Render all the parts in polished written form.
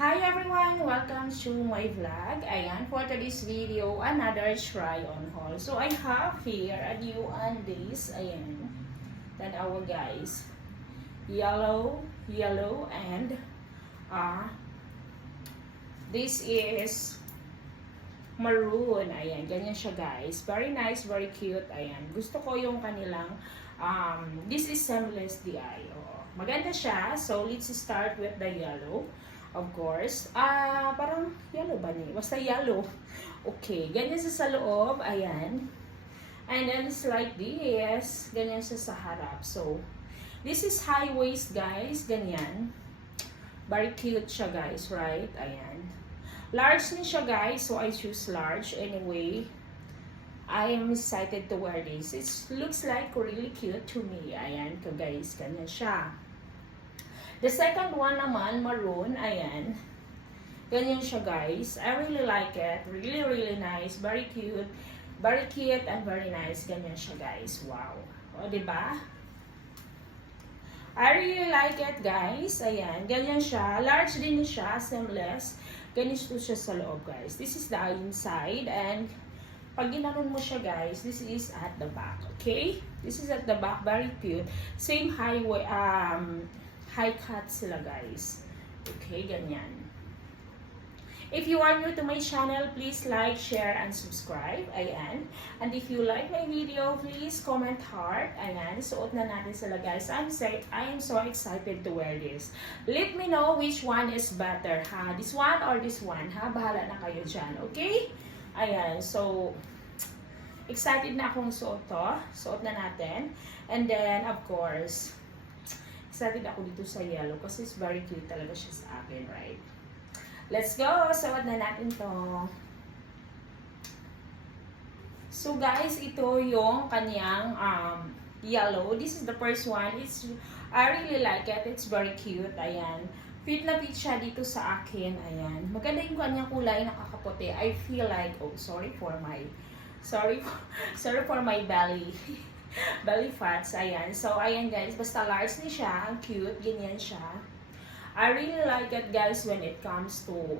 Hi everyone! Welcome to my vlog. Ayan, for today's video, another try on haul. So I have here a new undies. Ayan, tanawa guys. Yellow, and uh, this is maroon. Ayan, ganyan siya guys. Very nice, very cute. Ayan, gusto ko yung kanilang, this is seamless DI. Oo. Maganda siya. So let's start with the yellow. Of course. Parang yellow ba niya? Basta yellow. Okay. Ganyan siya sa loob. Ayan. And then it's like this. Ganyan siya sa harap. So, this is high waist guys. Ganyan. Very cute siya guys. Right? Ayan. Large ni siya guys. So, I choose large. Anyway, I am excited to wear this. It looks like really cute to me. Ayan ka guys. Ganyan siya. The second one naman, maroon, ayan. Ganyan siya guys. I really like it. Really nice. Very cute. Very cute and very nice. Ganyan siya guys. Wow. O, diba? I really like it guys. Ayan. Ganyan siya. Large din siya. Seamless. Ganito siya sa loob guys. This is the inside. And pag ginanon mo siya guys, this is at the back. Okay? This is at the back. Very cute. Same high cut sila guys. Okay, ganyan. If you are new to my channel, please like, share, and subscribe. Ayan. And if you like my video, please comment heart. Ayan. Suot na natin sila guys. I am so excited to wear this. Let me know which one is better. Ha? This one or this one? Ha? Bahala na kayo dyan. Okay? Ayan. So, excited na akong suot to. Suot na natin. And then, of course, excited ako dito sa yellow kasi it's very cute talaga siya sa akin, right? Let's go! Suot na natin to. So guys, ito yung kanyang yellow. This is the first one. I really like it. It's very cute. Ayan. Fit na fit siya dito sa akin. Ayan. Maganda yung kanyang kulay, nakakaputi. I feel like, oh, sorry for my belly. Belly fats, ayan. So, ayan guys, basta large ni siya, ang cute, ganyan siya. I really like it guys when it comes to,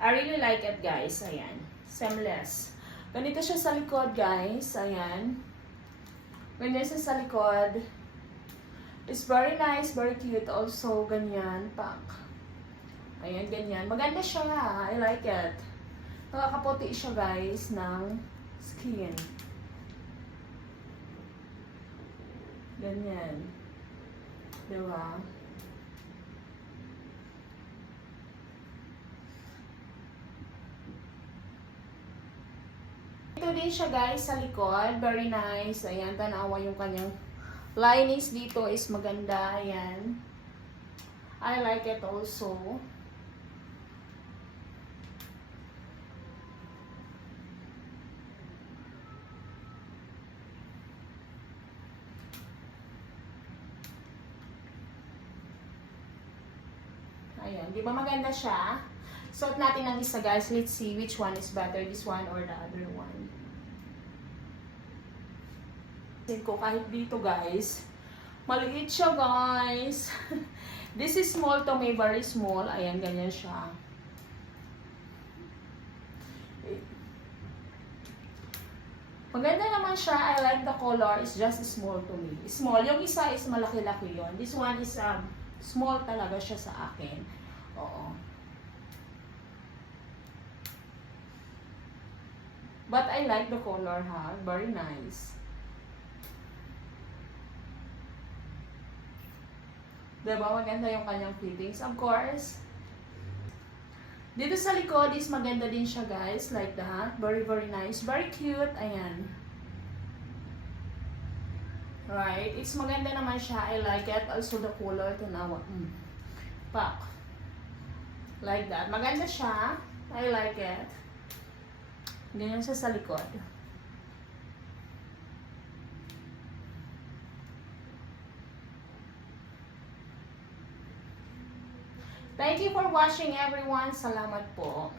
I really like it guys, ayan. Seamless. Ganito siya sa likod guys, ayan. Ganyan siya sa likod. It's very nice, very cute also, ganyan, pak. Ayan, ganyan. Maganda siya, I like it. Nakakaputi siya guys ng skin. Ganyan. Diba? Ito din siya guys sa likod. Very nice. Ayan, tanawa yung kanyang linings dito is maganda. Ayan. I like it also. Ayan, di ba maganda siya? Suot natin ang isa guys. Let's see which one is better, this one or the other one. Ko kahit dito guys, maliit siya guys. This is small to me, very small. Ayan, ganyan siya. Maganda naman siya. I like the color. It's just small to me. Small. Yung isa is malaki-laki yon. This one is small talaga siya sa akin. Oo. But I like the color, ha? Very nice. Diba? Maganda yung kanyang fittings. Of course. Dito sa likod is maganda din siya, guys. Like that. Very nice. Very cute. Ayan. Right? It's maganda naman siya. I like it. Also the color. Tanawa. Pak. Like that. Maganda siya. I like it. Ganyan siya sa likod. Thank you for watching everyone. Salamat po.